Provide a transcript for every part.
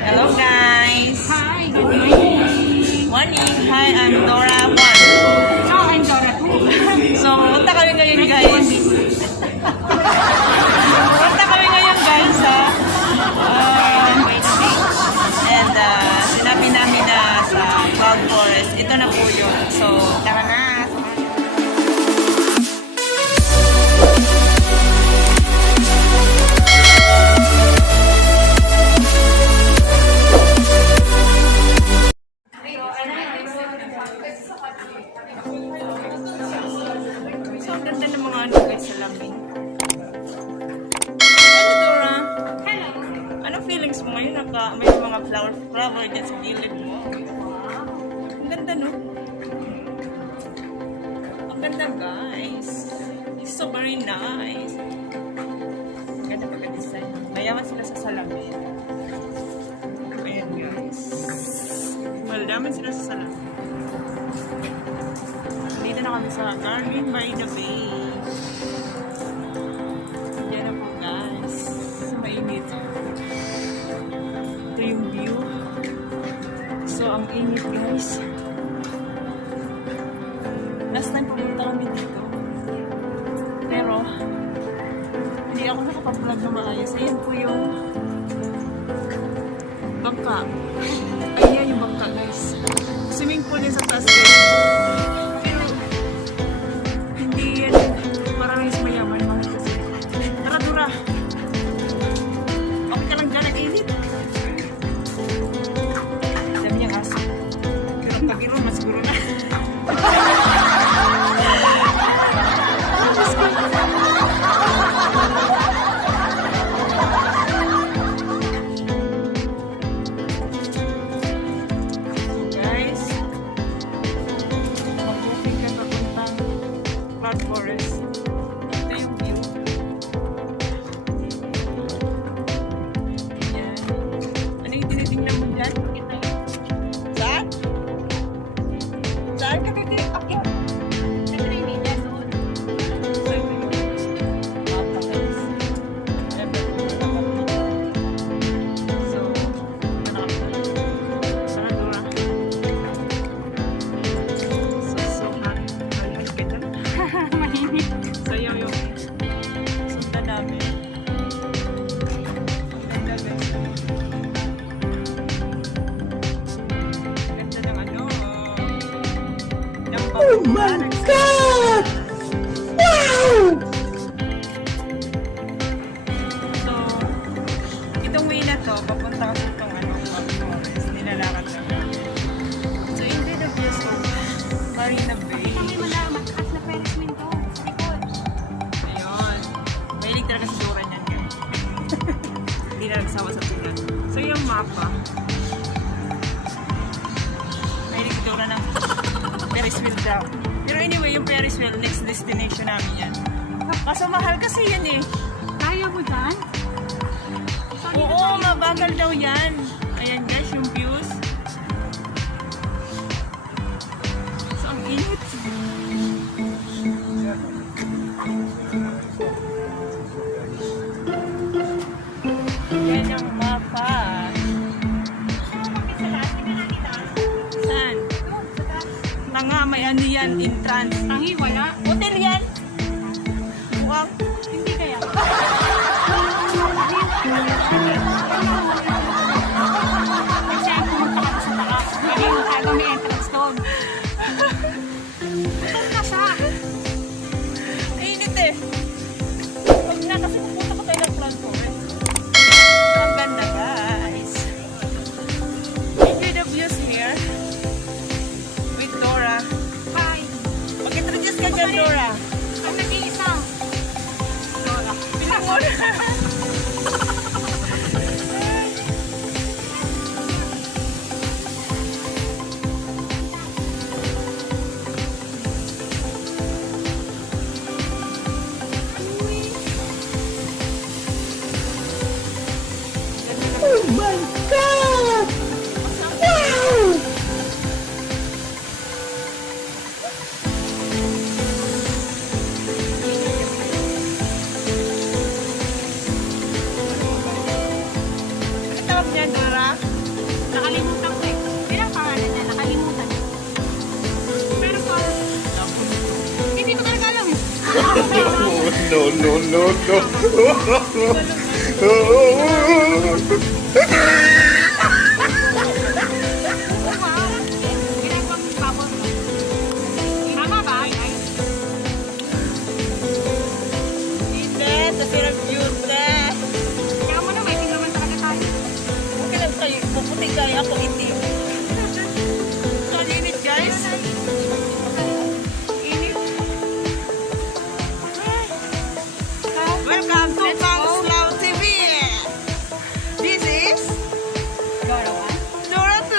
Hello guys! Hi, good morning. Morning! Hi, I'm Dora 1. Oh, I'm Dora 2. So, punta kami ngayon guys. Punta kami ngayon guys sa and sinabi namin na sa Cloud Forest. Ito na po yun. So, tara na! So, ang ganda ng mga ano guys sa lamin. Hello, Dora. Hello. Anong feelings mo ngayon? May mga flower dyan sa gilid mo. Ang ganda, no? Ang ganda, guys. It's so very nice. Ang ganda pagka-design. Mayaman sila sa salamin. Ayan, guys. Maldaman sila sa salamin. Dito na kami sa Garden by the Bay. Yan na po guys. Mainit. Ito yung view. So, ang init guys. Last time pumunta kami dito. Pero, hindi ako nakapag-vlog na maayos. Ayan po yung bangka. Ayan yung bangka guys. Swimming pool din sa taas guys. Forest. Ito yung view. Ayan. Ano yung tinitingnan mo dyan? Ito. Saan? Saan ka titiakit? Ito na yung media doon. So, ito yung mapa guys. Ayan, so, ano ka? Sana Dora. So hot. Ayun, kita na. So, yung sundan namin. Ang ganda guys. Ang ganda ng ano. Oh my God! Wow! So, itong way na to, papunta kasi itong ano, forest. Nilalakad lang. So, hindi the views of Marina Bay. May mataas na Ferris wheel doon. Sa likod. Ayun. Mahilig talaga sa Dora niyan guys. Hindi na nagsawa sa tulad. So yung mapa. Mahilig si Dora ng Ferris wheel daw. Pero anyway, yung Ferris wheel, next destination namin yan. Kaso mahal kasi yan eh. Kaya mo dyan? Oo, mabagal daw yan. Ayan guys, yung views. So ang init. Yan ang mapa. Saan? Tanga, may ano yan, entrance. Tangi, wala. Hotel yan. Mukhang. Hindi kaya. Kasi ang pumunta ka sa taas. Kaya yung kaya may entrance doon. Saan ka siya? Init eh. Huwag na kasi pupunta ko tayo ng Cloud Forest. Ang ganda guys. Enjoy the views here. With Dora. Bye. Mag-introduce ka dyan, Dora. Ang nag-iisang. Dora. niya, Dora? Nakalimutan ko eh. Bilang pangalan niya, nakalimutan. Pero parang, hindi ko talaga alam eh. No, no, no, no. Oh, wow. Ginagawang babon mo. Tama ba, guys? Hindi, sa sirap beauty. Kaya mo na, may naman talaga tayo. Okay lang kayo, puputi kayo ako itim. So, ang init guys. Init. Welcome to Pangslaw TV. This is Dora 1. Dora 2.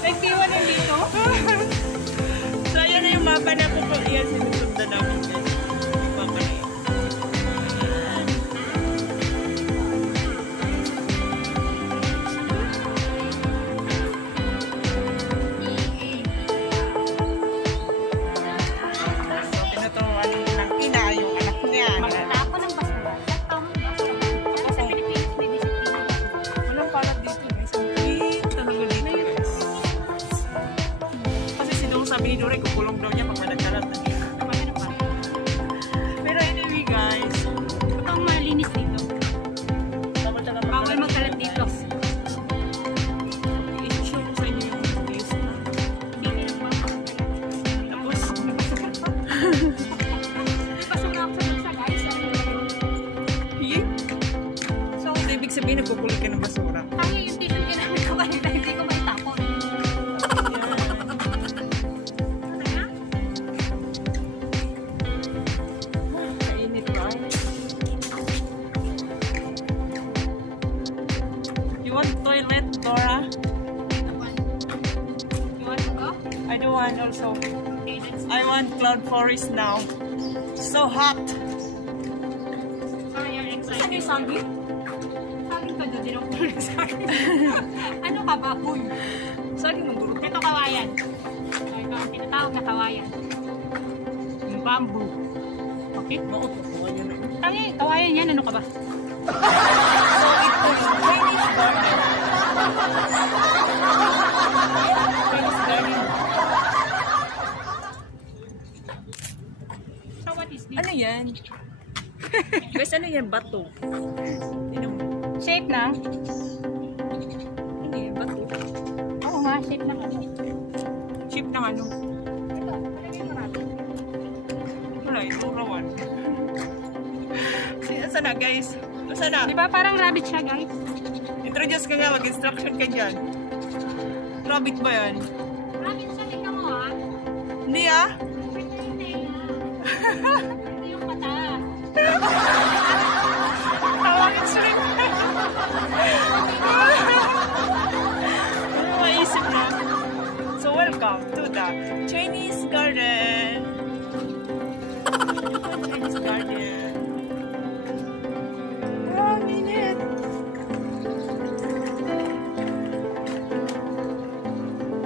Nagtiwan lang dito. So, ayan na yung mapa na pupulian sinusundan namin guys. Mapa na yun. So, tinuturuan ng ina yung anak niya. Magtapon ng basura. Tamang basura. Sa Pilipinas may disiplina. Walang palat dito guys. Ang clean talaga dito guys. Kasi sabi ni Dore, kukulong daw niya pag managkalat. Pero anyway guys, Ito ang malinis dito. dapat talaga Bawal magkalat dito. i-show ko sa inyo yung videos na. Hindi ko Tapos, May basura ako sa bulsa, guys. yee. So, ibig sabihin, nagkukulong ka ng basura. Kaya yung t-shirt ginamit ko kanina, hindi ko maitapon. Kainit ba? You want toilet, Dora? You want to go? I do want also. Okay, let's go. I want cloud forest now. So hot. Sorry, you're excited. Ano yung saging? Saging ka doon, dinok mo ng saging. Ano ka, baboy? Saging ng guro. Ito kawayan. Ito ang tinatawag na kawayan. Yung bamboo. Okay? Maot. Kawayan na. Tangi, kawayan yan. Ano ka ba? So, ito yung Chinese garden. Chinese garden. So what is this? Ano yan? Guys, ano yan? Bato. Tingnan mo. Shape na? Ano yan? Bato. Oo nga, shape na ano. Shape ng ano? Ito, palagay mo natin. Wala, ito rawan. Saan na guys? Saan na? Di ba parang rabbit siya, guys? Introduce ka nga, mag-instruction ka dyan. Rabbit ba yan? Rabbit siya, tingnan mo ha. Hindi ah. Ito yung mata. Tawagin shrimp. Ano maisip na? So, welcome to the Chinese garden. Chinese garden. Ah, minute.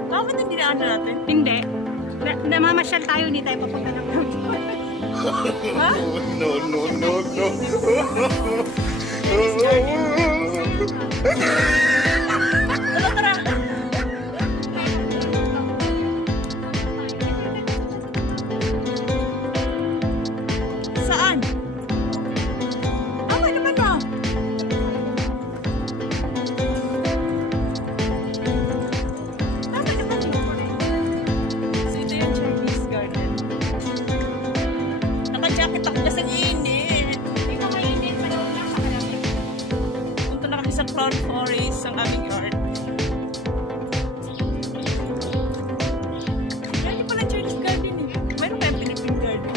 Bakit hindi na natin? Hindi. Namamasyal tayo, hindi tayo papunta ng Ha? No, no, no, no. Tara, tara. Saan? Tama naman ba? Tama naman So, ito yung Chinese garden. Naka-jacket ako kasi init. Hindi ko mainit, manood lang sa kalapit. Punta na kami sa Cloud Forest, ang aming yard. Lagi pala Chinese garden eh. Mayroon kayong Philippine garden.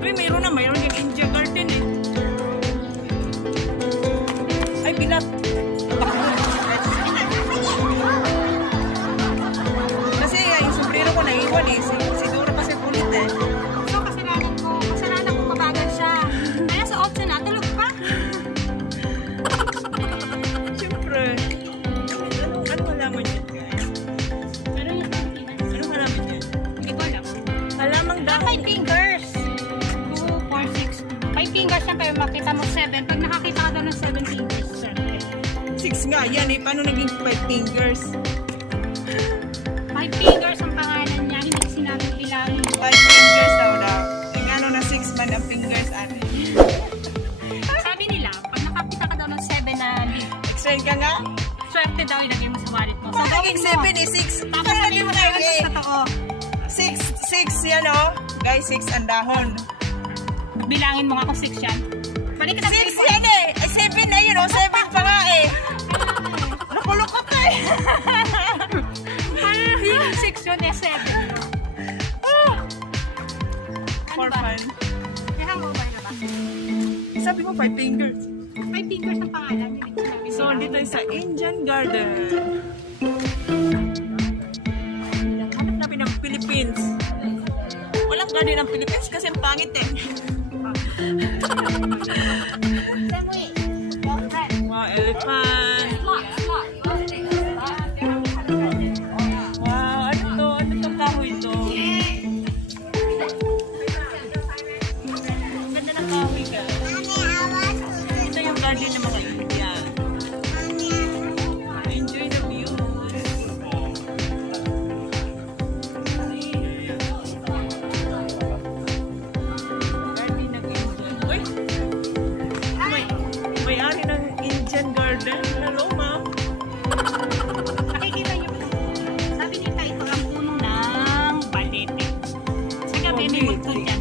Uy, mayroon yung India garden eh. Ay, bilat. Kasi yung sombrero ko naiwan eh. Si Dora kasi kulit eh. So, kasalanan ko mabagal siya. Kaya sa option na, tulog pa. Siyempre. Ano halaman yan guys? Pero yung Pilipinas, Ano halaman yan? hindi ko alam. Halamang Ah, dahon. 5 fingers. 2, 4, 6. 5 fingers siya pero kita mo 7. Pag nakakita ka daw ng 7 fingers, swerte. 6 nga yan eh. Paano naging 5 fingers? 5 fingers ang pangalan niya, hindi sinabi bilangin. 5 fingers daw daw. Yung ano na 6 man ang fingers ano. Sabi nila, pag nakakita ka daw ng 7 na leaf, Explain ka nga? swerte daw ilagay mo sa wallet mo. So, Bakit gawin mo. 7 eh? 6. Tapos Kaya sabihin mo tayo eh. sa totoo. 6 yan oh. Guys, 6 ang dahon. Bilangin mo nga kung 6 yan. Balik ka na 6 yan eh. 7 na yun oh. 7 pa nga eh. Nakulukot na eh. Yung 6 yun eh, 7. For fun. Kaya mo ba na ba? Sabi mo 5 fingers. 5 fingers ang pangalan. Hindi ko sinabi So, bilangin. dito tayo sa Indian Garden. Hanap namin ng Philippines. Walang garden ng Philippines kasi ang pangit eh. Wow, elephant. Wow, ano to? Ano tong kahoy to? Ang ganda ng kahoy ka. Ito yung garden ng mga Indian. Enjoy the view. Garden ng Indian. Uy! May-ari ng Indian garden. Hello, ma'am. Nakikita niyo po. Sabi nila ito ang puno ng balete. Sa gabi may multo dyan.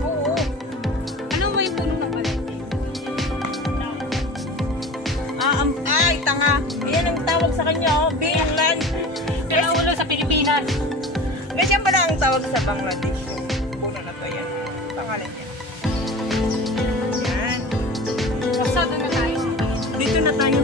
Oo. Alam mo yung puno ng balete? Ay, tanga. Yan ang tawag sa kanya, oh. Binland. Kaya ulo sa Pilipinas. Ganyan pala ang tawag sa Bangladesh. Puno na to yan. Pangalan niya. Yan. So, doon na tayo. Dito na tayo.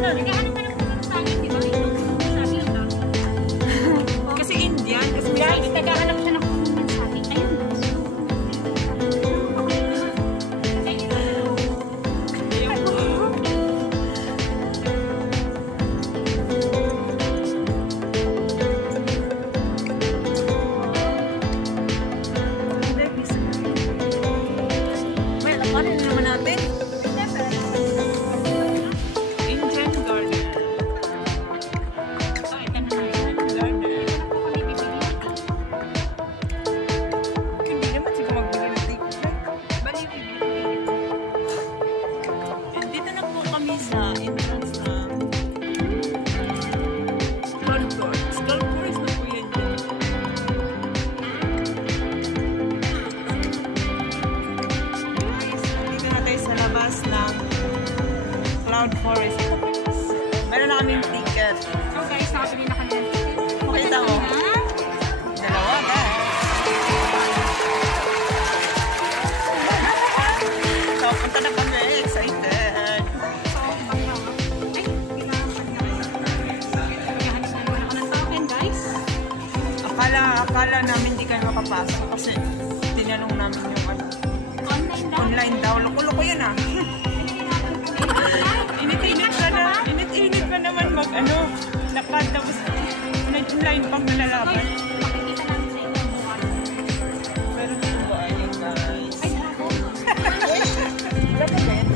Naghahanap ka ng puno ng saging, di ba? May puno ng saging lang. Kasi Indian. Kasi may Guys, naghahanap siya ng puno ng saging. Ayun. May lakarin na naman natin. Indian garden. So, ito na tayo. Garden. Ito na po kami bibigyan. Hindi naman siguro magbili ng ticket. Baliwin. Dito na po kami sa entrance ng Sculptor. Sculptors na po yan dyan. Dito na tayo sa labas ng Cloud Forest. Meron na kaming ticket. So, guys, nakabili na kami ng ticket. Makita mo. Dalawa, guys. So, punta na kami. Excited. Akala namin di kayo makapasok kasi tinanong namin yung ano, online daw. Loko-loko yun ah. Init-init ka naman mag ano, lakad tapos online pang nalalaban. Pero dito ba ayun guys? Dapat yan?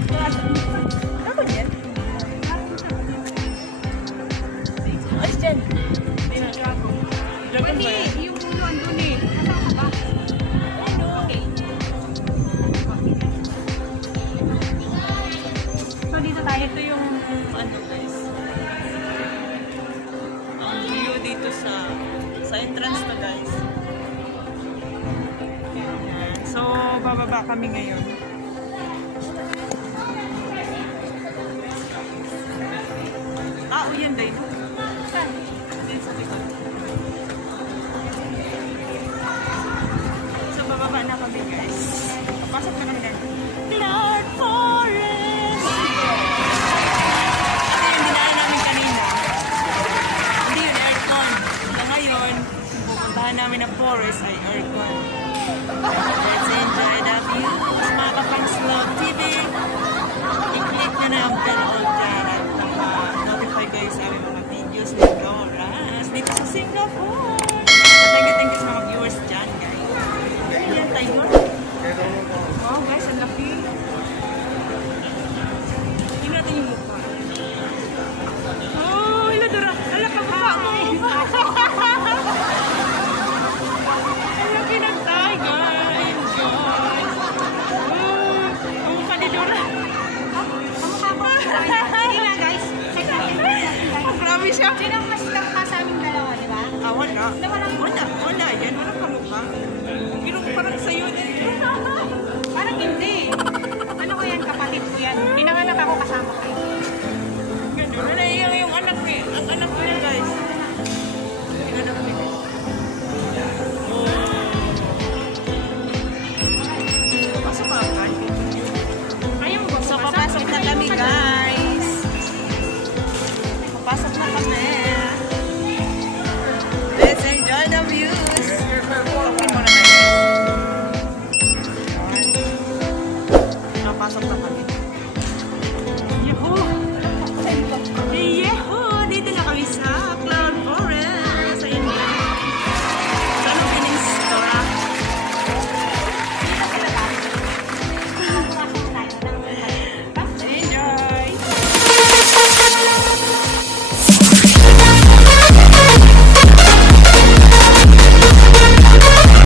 Dapat yan? Ayos dyan. Dragon ba yan? Yung puno andun eh. Nasaan ka ba? Okay. So, dito tayo. Ito yung ano guys. Ang view dito sa entrance to guys. Ayan. So, bababa kami ngayon. Ah, o yan dahil. Saan? Din sa likod. So, bababa na kami guys. Pasok na kami dyan. Cloud Forest! Ito yung dinaan namin kanina. Hindi yun, aircon. Hanggang ngayon, pupuntahan namin ang forest ay